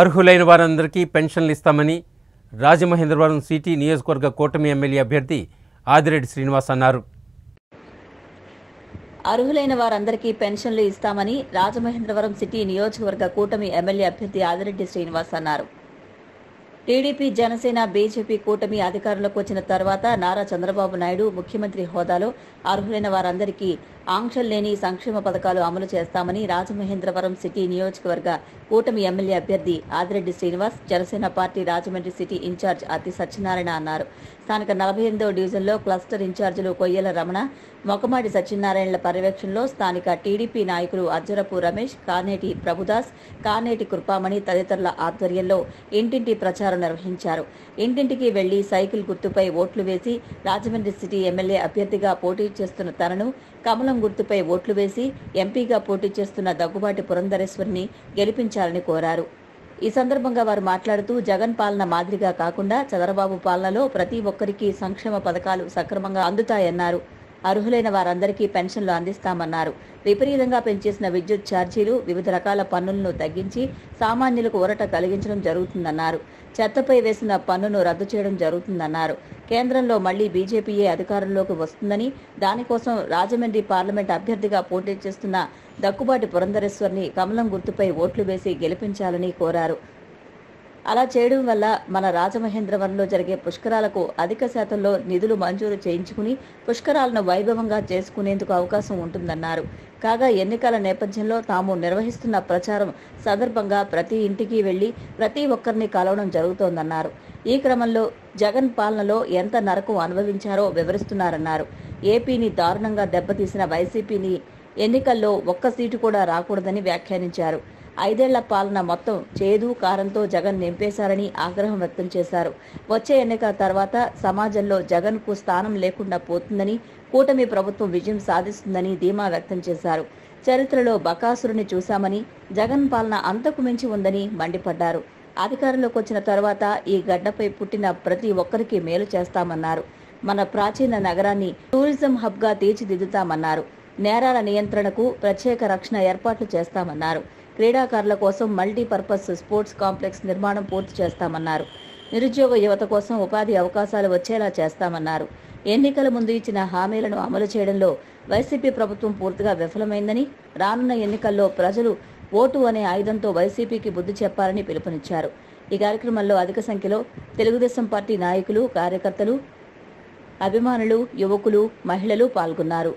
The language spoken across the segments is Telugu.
అర్హులైన వారందరికీ పెన్షన్లు ఇస్తామని రాజమహేంద్రవరం సిటీ నియోజకవర్గ కూటమి ఎమ్మెల్యే అభ్యర్థి ఆదిరెడ్డి శ్రీనివాస్ అన్నారు. అర్హులైన వారందరికీ పెన్షన్లు ఇస్తామని రాజమహేంద్రవరం సిటీ నియోజకవర్గ కూటమి ఎమ్మెల్యే అభ్యర్థి ఆదిరెడ్డి శ్రీనివాస్ అన్నారు. టీడీపీ, జనసేన, బీజేపీ కూటమి అధికారంలోకి వచ్చిన తర్వాత నారా చంద్రబాబు నాయుడు ముఖ్యమంత్రి హోదాలో అర్హులైన వారందరికీ ఆంక్షలు లేని సంక్షేమ పథకాలు అమలు చేస్తామని రాజమహేంద్రవరం సిటీ నియోజకవర్గ కూటమి ఎమ్మెల్యే అభ్యర్థి Adireddy Srinivas, Janasena party Rajahmundry city in-charge అతి సత్యనారాయణ అన్నారు. స్థానిక 48వ డివిజన్లో క్లస్టర్ ఇన్ఛార్జీలు కొయ్యల రమణ, మొకమాడి సత్యనారాయణల పర్యవేక్షణలో స్థానిక టీడీపీ నాయకులు అజ్జరపు రమేష్, కానేటి ప్రభుదాస్, కానేటి కృపామణి తదితరుల ఆధ్వర్యంలో ఇంటింటి ప్రచారం నిర్వహించారు. ఇంటింటికి వెళ్లి సైకిల్ గుర్తుపై ఓట్లు వేసి రాజమండ్రి సిటీ ఎమ్మెల్యే అభ్యర్థిగా పోటీ చేస్తున్న తనను, కమలం గుర్తుపై ఓట్లు వేసి ఎంపీగా పోటీ చేస్తున్న దగ్గుబాటి పురంధరేశ్వరిని గెలిపించాలని కోరారు. ఈ సందర్భంగా వారు మాట్లాడుతూ జగన్ పాలన మాదిరిగా కాకుండా చంద్రబాబు పాలనలో ప్రతి ఒక్కరికి సంక్షేమ పథకాలు సక్రమంగా అందుతాయన్నారు. అర్హులైన వారందరికీ పెన్షన్లు అందిస్తామన్నారు. విపరీతంగా పెంచేసిన విద్యుత్ ఛార్జీలు, వివిధ రకాల పన్నులను తగ్గించి సామాన్యులకు ఊరట కలిగించడం జరుగుతుందన్నారు. చెత్తపై వేసిన పన్నును రద్దు చేయడం జరుగుతుందన్నారు. కేంద్రంలో మళ్లీ బీజేపీయే అధికారంలోకి వస్తుందని, దానికోసం రాజమండ్రి పార్లమెంట్ అభ్యర్థిగా పోటీ చేస్తున్న దగ్గుబాటి పురంధరేశ్వరిని కమలం గుర్తుపై ఓట్లు వేసి గెలిపించాలని కోరారు. అలా చేయడం వల్ల మన రాజమహేంద్రవరంలో జరిగే పుష్కరాలకు అధిక శాతంలో నిధులు మంజూరు చేయించుకుని పుష్కరాలను వైభవంగా చేసుకునేందుకు అవకాశం ఉంటుందన్నారు. కాగా ఎన్నికల నేపథ్యంలో తాము నిర్వహిస్తున్న ప్రచారం సందర్భంగా ప్రతి ఇంటికి వెళ్లి ప్రతి ఒక్కరిని కలవడం జరుగుతోందన్నారు. ఈ క్రమంలో జగన్ పాలనలో ఎంత నరకం అనుభవించారో వివరిస్తున్నారన్నారు. ఏపీని దారుణంగా దెబ్బతీసిన వైసీపీని ఎన్నికల్లో ఒక్క సీటు కూడా రాకూడదని వ్యాఖ్యానించారు. 5 ఏళ్ల పాలన మొత్తం చేదు కారంతో జగన్ నింపేశారని ఆగ్రహం వ్యక్తం చేశారు. వచ్చే ఎన్నికల తర్వాత సమాజంలో జగన్కు స్థానం లేకుండా పోతుందని, కూటమి ప్రభుత్వం విజయం సాధిస్తుందని ధీమా వ్యక్తం చేశారు. చరిత్రలో బకాసురుని చూశామని, జగన్ పాలన అంతకు మించి ఉందని మండిపడ్డారు. అధికారంలోకి వచ్చిన తర్వాత ఈ గడ్డపై పుట్టిన ప్రతి ఒక్కరికి మేలు చేస్తామన్నారు. మన ప్రాచీన నగరాన్ని టూరిజం హబ్గా తీర్చిదిద్దుతామన్నారు. నేరాల నియంత్రణకు ప్రత్యేక రక్షణ ఏర్పాట్లు చేస్తామన్నారు. క్రీడాకారుల కోసం మల్టీపర్పస్ స్పోర్ట్స్ కాంప్లెక్స్ నిర్మాణం పూర్తి చేస్తామన్నారు. నిరుద్యోగ యువత కోసం ఉపాధి అవకాశాలు వచ్చేలా చేస్తామన్నారు. ఎన్నికల ముందు ఇచ్చిన హామీలను అమలు చేయడంలో వైసీపీ ప్రభుత్వం పూర్తిగా విఫలమైందని, రానున్న ఎన్నికల్లో ప్రజలు ఓటు అనే ఆయుధంతో వైసీపీకి బుద్ధి చెప్పాలని పిలుపునిచ్చారు. ఈ కార్యక్రమంలో అధిక సంఖ్యలో తెలుగుదేశం పార్టీ నాయకులు, కార్యకర్తలు, అభిమానులు, యువకులు, మహిళలు పాల్గొన్నారు.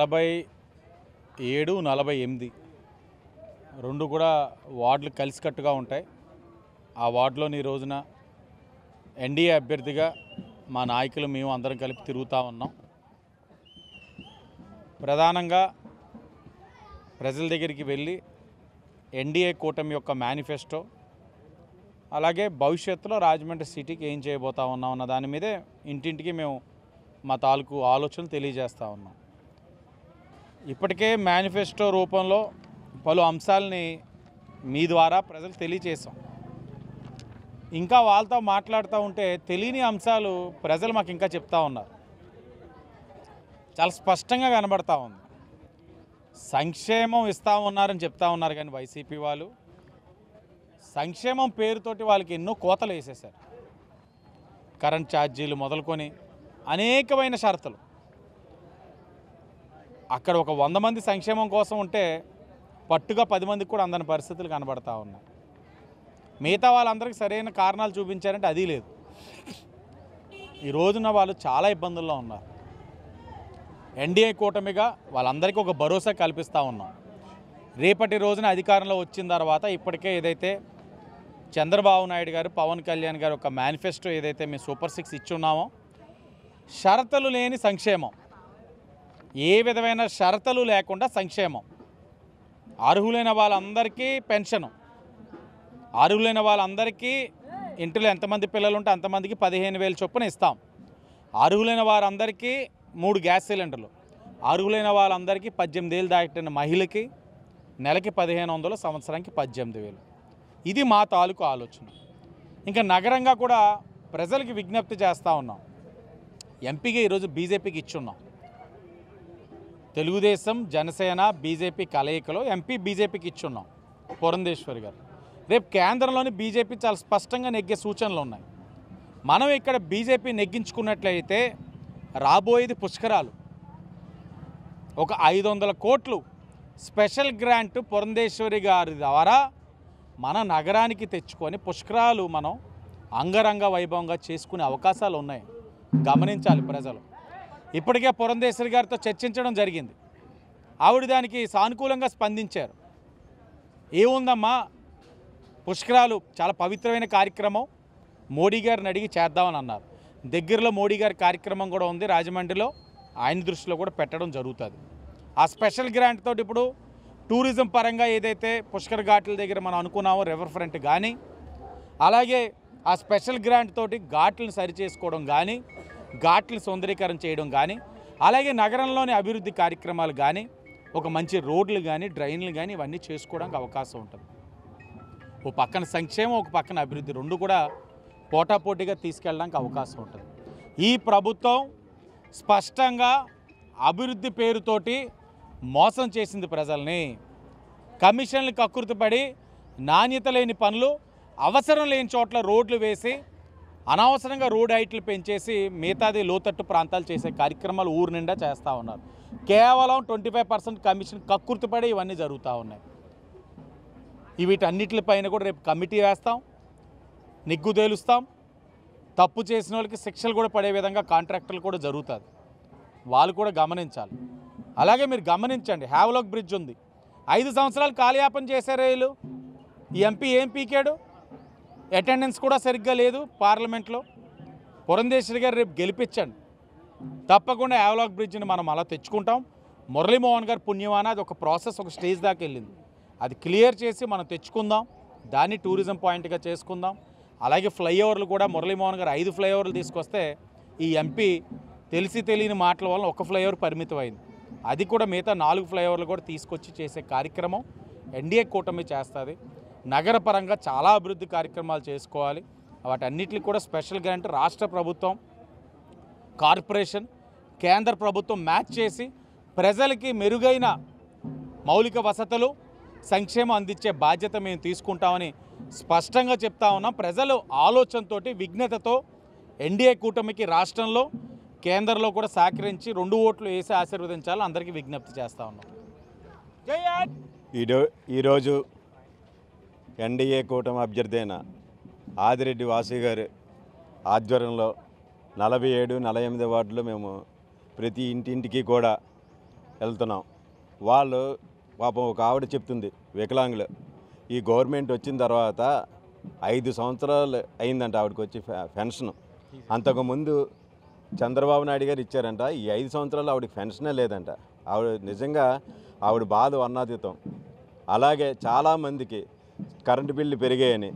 47, 48 రెండు కూడా వార్డులు కలిసికట్టుగా ఉంటాయి. ఆ వార్డులోని ఈ రోజున ఎన్డీఏ అభ్యర్థిగా మా నాయకులు మేము అందరం కలిపి తిరుగుతూ ఉన్నాం. ప్రధానంగా ప్రజల దగ్గరికి వెళ్ళి ఎన్డీఏ కూటమి యొక్క మేనిఫెస్టో, అలాగే భవిష్యత్తులో రాజమండ్రి సిటీకి ఏం చేయబోతా ఉన్నాం అన్న దాని మీదే ఇంటింటికి మేము మా తాలూకు ఆలోచనలు తెలియజేస్తూ ఉన్నాం. ఇప్పటికే మేనిఫెస్టో రూపంలో పలు అంశాలని మీ ద్వారా ప్రజలు తెలియచేసాం. ఇంకా వాళ్ళతో మాట్లాడుతూ ఉంటే తెలియని అంశాలు ప్రజలు మాకు ఇంకా చెప్తా ఉన్నారు. చాలా స్పష్టంగా కనబడతా ఉంది. సంక్షేమం ఇస్తూ ఉన్నారని చెప్తా ఉన్నారు, కానీ వైసీపీ వాళ్ళు సంక్షేమం పేరుతోటి వాళ్ళకి ఎన్నో కోతలు వేసేశారు. కరెంట్ ఛార్జీలు మొదలుకొని అనేకమైన షరతులు. అక్కడ ఒక 100 మంది సంక్షేమం కోసం ఉంటే పట్టుగా 10 మందికి కూడా అందని పరిస్థితులు కనబడతా ఉన్నాయి. మిగతా వాళ్ళందరికీ సరైన కారణాలు చూపించారంటే అది లేదు. ఈ రోజున వాళ్ళు చాలా ఇబ్బందుల్లో ఉన్నారు. ఎన్డీఏ కూటమిగా వాళ్ళందరికీ ఒక భరోసా కల్పిస్తూ ఉన్నాం. రేపటి రోజున అధికారంలో వచ్చిన తర్వాత ఇప్పటికే ఏదైతే చంద్రబాబు నాయుడు గారు, పవన్ కళ్యాణ్ గారు ఒక మేనిఫెస్టో ఏదైతే మేము సూపర్ 6 ఇచ్చున్నామో, షరతులు లేని సంక్షేమం, ఏ విధమైన షరతులు లేకుండా సంక్షేమం, అర్హులైన వాళ్ళందరికీ పెన్షను, అర్హులైన వాళ్ళందరికీ ఇంటిలో ఎంతమంది పిల్లలు ఉంటే అంతమందికి 15,000 చొప్పున ఇస్తాం. అర్హులైన వారందరికీ 3 గ్యాస్ సిలిండర్లు, అర్హులైన వాళ్ళందరికీ 18 ఏళ్ళు దాటిన మహిళకి నెలకి 1,500, సంవత్సరానికి 18,000. ఇది మా తాలూకు ఆలోచన. ఇంకా నగరంగా కూడా ప్రజలకి విజ్ఞప్తి చేస్తూ ఉన్నాం. ఎంపీగా ఈరోజు బీజేపీకి ఇచ్చున్నాం. తెలుగుదేశం, జనసేన, బీజేపీ కలయికలో ఎంపీ బీజేపీకి ఇచ్చున్నాం పురంధేశ్వరి గారు. రేపు కేంద్రంలోని బీజేపీ చాలా స్పష్టంగా నెగ్గే సూచనలు ఉన్నాయి. మనం ఇక్కడ బీజేపీ నెగ్గించుకున్నట్లయితే రాబోయేది పుష్కరాలు. ఒక 500 కోట్లు స్పెషల్ గ్రాంట్ పురంధేశ్వరి గారి ద్వారా మన నగరానికి తెచ్చుకొని పుష్కరాలు మనం అంగరంగ వైభవంగా చేసుకునే అవకాశాలు ఉన్నాయి. గమనించాలి ప్రజలు. ఇప్పటికే పురంధేశ్వరి గారితో చర్చించడం జరిగింది. ఆవిడ దానికి సానుకూలంగా స్పందించారు. ఏముందమ్మా, పుష్కరాలు చాలా పవిత్రమైన కార్యక్రమం, మోడీ గారిని అడిగి చేద్దామని అన్నారు. దగ్గరలో మోడీ గారి కార్యక్రమం కూడా ఉంది రాజమండ్రిలో, ఆయన దృష్టిలో కూడా పెట్టడం జరుగుతుంది. ఆ స్పెషల్ గ్రాంట్ తోటి ఇప్పుడు టూరిజం పరంగా ఏదైతే పుష్కర్ ఘాట్ల దగ్గర మనం అనుకున్నామో రివర్ ఫ్రంట్ కానీ, అలాగే ఆ స్పెషల్ గ్రాంట్ తోటి ఘాట్లను సరిచేసుకోవడం కానీ, ఘాట్లను సుందరీకరణ చేయడం కానీ, అలాగే నగరంలోని అభివృద్ధి కార్యక్రమాలు కానీ, ఒక మంచి రోడ్లు కానీ, డ్రైన్లు కానీ ఇవన్నీ చేసుకోవడానికి అవకాశం ఉంటుంది. ఓ పక్కన సంక్షేమం, ఒక పక్కన అభివృద్ధి, రెండు కూడా పోటాపోటీగా తీసుకెళ్ళడానికి అవకాశం ఉంటుంది. ఈ ప్రభుత్వం స్పష్టంగా అభివృద్ధి పేరుతోటి మోసం చేసింది ప్రజల్ని. కమిషన్లు కక్కుర్తిపడి నాణ్యత లేని పనులు, అవసరం లేని చోట్ల రోడ్లు వేసి అనవసరంగా రోడ్ హైట్లు పెంచేసి మిగతాది లోతట్టు ప్రాంతాలు చేసే కార్యక్రమాలు ఊరు నిండా చేస్తూ ఉన్నారు. కేవలం 25% కమిషన్ కక్కుర్తిపడి ఇవన్నీ జరుగుతూ ఉన్నాయి. వీటన్నిటిపైన కూడా రేపు కమిటీ వేస్తాం, నిగ్గు తేలుస్తాం. తప్పు చేసిన వాళ్ళకి శిక్షలు కూడా పడే విధంగా కాంట్రాక్టులు కూడా జరుగుతుంది. వాళ్ళు కూడా గమనించాలి. అలాగే మీరు గమనించండి, హ్యావ్లాక్ బ్రిడ్జ్ ఉంది, 5 సంవత్సరాలు కాలయాపన చేశారు వీళ్ళు. ఈ ఎంపీ ఏం పీకాడు? అటెండెన్స్ కూడా సరిగ్గా లేదు పార్లమెంట్లో. పురంధేశ్వరి గారు రేపు గెలిపించండి, తప్పకుండా హ్యావ్లాక్ బ్రిడ్జ్ని మనం అలా తెచ్చుకుంటాం. మురళీమోహన్ గారు పుణ్యమాన అది ఒక ప్రాసెస్, ఒక స్టేజ్ దాకా వెళ్ళింది. అది క్లియర్ చేసి మనం తెచ్చుకుందాం, దాన్ని టూరిజం పాయింట్గా చేసుకుందాం. అలాగే ఫ్లైఓవర్లు కూడా మురళీమోహన్ గారు 5 ఫ్లైఓవర్లు తీసుకొస్తే ఈ ఎంపీ తెలిసి తెలియని మాటల వల్ల ఒక ఫ్లైఓవర్ పరిమితమైంది. అది కూడా మిగతా 4 ఫ్లైఓవర్లు కూడా తీసుకొచ్చి చేసే కార్యక్రమం ఎన్డీఏ కూటమి చేస్తుంది. నగరపరంగా చాలా అభివృద్ధి కార్యక్రమాలు చేసుకోవాలి. వాటన్నిటికి కూడా స్పెషల్ గ్రాంట్ రాష్ట్ర ప్రభుత్వం, కార్పొరేషన్, కేంద్ర ప్రభుత్వం మ్యాచ్ చేసి ప్రజలకి మెరుగైన మౌలిక వసతులు, సంక్షేమం అందించే బాధ్యత మేము తీసుకుంటామని స్పష్టంగా చెప్తా ఉన్నాం. ప్రజలు ఆలోచనతోటి, విఘ్నతతో ఎన్డీఏ కూటమికి రాష్ట్రంలో, కేంద్రంలో కూడా సహకరించి 2 ఓట్లు వేసి ఆశీర్వదించాలని అందరికీ విజ్ఞప్తి చేస్తూ ఉన్నాం. ఈరోజు ఎన్డీఏ కూటమి అభ్యర్థి అయిన ఆదిరెడ్డి వాసు గారి ఆధ్వర్యంలో 47, 48 వార్డులో మేము ప్రతి ఇంటింటికి కూడా వెళ్తున్నాం. వాళ్ళు పాపం ఒక ఆవిడ చెప్తుంది, వికలాంగులు, ఈ గవర్నమెంట్ వచ్చిన తర్వాత 5 సంవత్సరాలు అయిందంట ఆవిడకి వచ్చి పెన్షన్. అంతకుముందు చంద్రబాబు నాయుడు గారు ఇచ్చారంట. ఈ 5 సంవత్సరాలు ఆవిడకి పెన్షనే లేదంట. ఆవిడ నిజంగా ఆవిడ బాధ వర్ణాతీతం. అలాగే చాలామందికి కరెంటు బిల్లు పెరిగాయని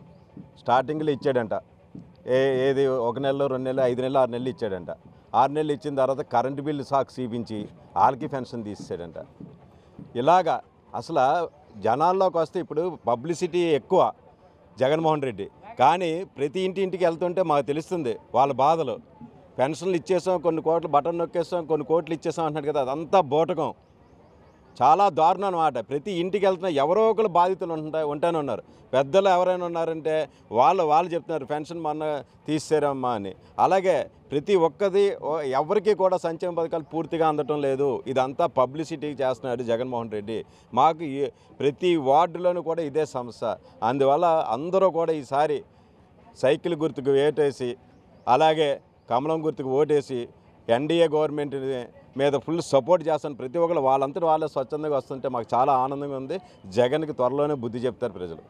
స్టార్టింగ్లో ఇచ్చాడంట. ఏది 1 నెలలో 2 నెలలు 5 నెలలు 6 నెలలు ఇచ్చాడంట. 6 నెలలు ఇచ్చిన తర్వాత కరెంటు బిల్లు సాకు చూపించి వాళ్ళకి పెన్షన్ తీసేసాడంట. ఇలాగా అసలు జనాల్లోకి వస్తే ఇప్పుడు పబ్లిసిటీ ఎక్కువ జగన్మోహన్ రెడ్డి, కానీ ప్రతి ఇంటికి వెళ్తుంటే మాకు తెలుస్తుంది వాళ్ళ బాధలు. పెన్షన్లు ఇచ్చేసాం, కొన్ని కోట్లు బటన్ నొక్కేసాం, కొన్ని కోట్లు ఇచ్చేసాం అంటున్నాడు కదా, అదంతా బోటకం. చాలా దారుణం అన్నమాట. ప్రతి ఇంటికి వెళ్తున్నా ఎవరో ఒకరు బాధితులు ఉంటానే ఉన్నారు. పెద్దలు ఎవరైనా ఉన్నారంటే వాళ్ళు చెప్తున్నారు పెన్షన్ మొన్న తీసేరమ్మా అని. అలాగే ప్రతి ఒక్కది ఎవరికి కూడా సంక్షేమ పథకాలు పూర్తిగా అందటం లేదు. ఇదంతా పబ్లిసిటీ చేస్తున్నాడు జగన్మోహన్ రెడ్డి. మాకు ప్రతి వార్డులోనూ కూడా ఇదే సమస్య. అందువల్ల అందరూ కూడా ఈసారి సైకిల్ గుర్తుకు ఓటేసి, అలాగే కమలం గుర్తుకు ఓటేసి ఎన్డీఏ గవర్నమెంట్ మీద ఫుల్ సపోర్ట్ చేస్తాను. ప్రతి ఒక్కరు వాళ్ళంతా వాళ్ళే స్వచ్ఛందంగా వస్తుంటే మాకు చాలా ఆనందంగా ఉంది. జగన్కి త్వరలోనే బుద్ధి చెప్తారు ప్రజలు.